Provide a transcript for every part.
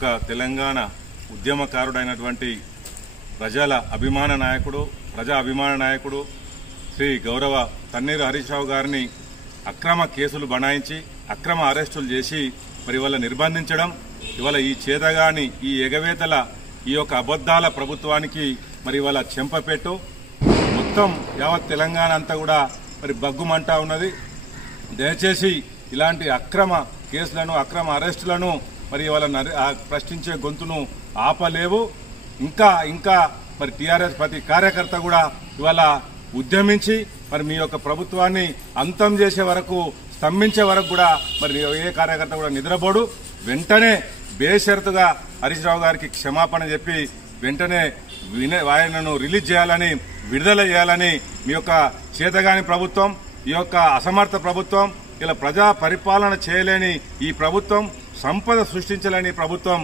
ఒక తెలంగాణ ఉద్యమకారుడైనటువంటి ప్రజల అభిమాన నాయకుడు, ప్రజా అభిమాన నాయకుడు శ్రీ గౌరవ తన్నీరు హరీష్ రావు గారిని అక్రమ కేసులు బనాయించి అక్రమ అరెస్టులు చేసి మరి ఇవాళ నిర్బంధించడం, ఇవాళ ఈ చేతగాని ఈ ఎగవేతల ఈ యొక్క అబద్దాల ప్రభుత్వానికి మరి ఇవాళ చెంపపెట్టు మొత్తం యావత్ తెలంగాణ అంతా కూడా మరి బగ్గుమంటా ఉన్నది. దయచేసి ఇలాంటి అక్రమ కేసులను అక్రమ అరెస్టులను మరి ఇవాళ ప్రశ్నించే గొంతును ఆపలేవు. ఇంకా మరి టీఆర్ఎస్ ప్రతి కార్యకర్త కూడా ఇవాళ ఉద్యమించి మరి మీ యొక్క ప్రభుత్వాన్ని అంతం చేసే వరకు, స్తంభించే వరకు కూడా మరి ఏ కార్యకర్త కూడా నిద్రపోడు. వెంటనే బేషరతుగా హరీష్ రావు గారికి క్షమాపణ చెప్పి వెంటనే ఆయనను రిలీజ్ చేయాలని, విడుదల చేయాలని మీ యొక్క చేతగాని ప్రభుత్వం, ఈ యొక్క అసమర్థ ప్రభుత్వం, ఇలా ప్రజా పరిపాలన చేయలేని ఈ ప్రభుత్వం, సంపద సృష్టించలేని ప్రభుత్వం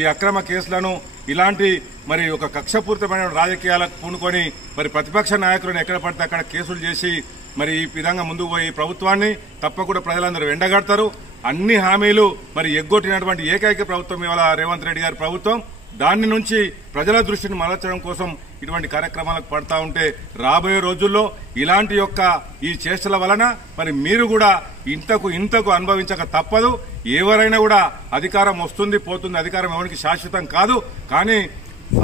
ఈ అక్రమ కేసులను ఇలాంటి మరి ఒక కక్షపూరితమైన రాజకీయాలకు పూనుకొని మరి ప్రతిపక్ష నాయకులను ఎక్కడ పడితే అక్కడ కేసులు చేసి మరి ఈ విధంగా ముందుకు పోయి ప్రభుత్వాన్ని తప్పకుండా ప్రజలందరూ ఎండగడతారు. అన్ని హామీలు మరి ఎగ్గొట్టినటువంటి ఏకైక ప్రభుత్వం ఇవాళ రేవంత్ రెడ్డి గారి ప్రభుత్వం. దాని నుంచి ప్రజల దృష్టిని మరల్చడం కోసం ఇటువంటి కార్యక్రమాలకు పడతా ఉంటే రాబోయే రోజుల్లో ఇలాంటి యొక్క ఈ చేష్టల వలన మరి మీరు కూడా ఇంతకు అనుభవించక తప్పదు. ఎవరైనా కూడా అధికారం వస్తుంది పోతుంది, అధికారం ఎవరికి శాశ్వతం కాదు. కానీ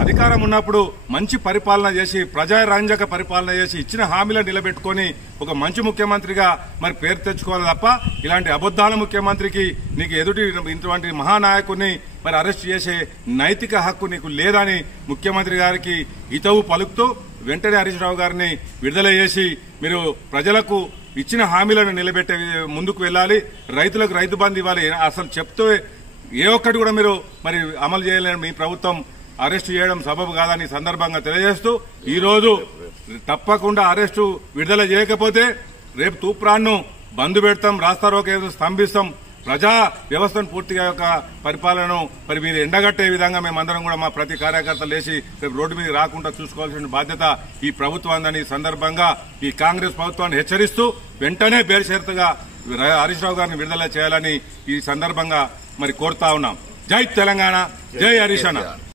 అధికారం ఉన్నప్పుడు మంచి పరిపాలన చేసి, ప్రజారంజక పరిపాలన చేసి, ఇచ్చిన హామీలను నిలబెట్టుకుని ఒక మంచి ముఖ్యమంత్రిగా మరి పేరు తెచ్చుకోవాలి తప్ప ఇలాంటి అబద్దాల ముఖ్యమంత్రికి, నీకు ఎదుటి ఇటువంటి మహానాయకుడిని మరి అరెస్ట్ చేసే నైతిక హక్కు నీకు లేదని ముఖ్యమంత్రి గారికి హితవు పలుకుతూ వెంటనే హరీష్ రావు గారిని విడుదల చేసి మీరు ప్రజలకు ఇచ్చిన హామీలను నిలబెట్టే ముందుకు వెళ్లాలి. రైతులకు రైతు బంధు ఇవ్వాలి. అసలు చెప్తూ ఏ ఒక్కటి కూడా మీరు మరి అమలు చేయలేని మీ ప్రభుత్వం అరెస్టు చేయడం సబబు కాదని సందర్భంగా తెలియజేస్తూ ఈ రోజు తప్పకుండా అరెస్టు విడుదల చేయకపోతే రేపు తూప్రాన్ను బంద్ పెడతాం, రాస్తారోకో స్తంభిస్తాం. ప్రజా వ్యవస్థను పూర్తిగా యొక్క పరిపాలనను మరి మీరు ఎండగట్టే విధంగా మేమందరం కూడా మా ప్రతి కార్యకర్తలు లేచి రేపు రోడ్డు మీద రాకుండా చూసుకోవాల్సిన బాధ్యత ఈ ప్రభుత్వాన్ని సందర్భంగా ఈ కాంగ్రెస్ ప్రభుత్వాన్ని హెచ్చరిస్తూ వెంటనే బేషరతుగా హరీష్ రావు గారిని విడుదల చేయాలని ఈ సందర్భంగా మరి కోరుతా ఉన్నాం. జై తెలంగాణ, జై హరీష్ అన్న.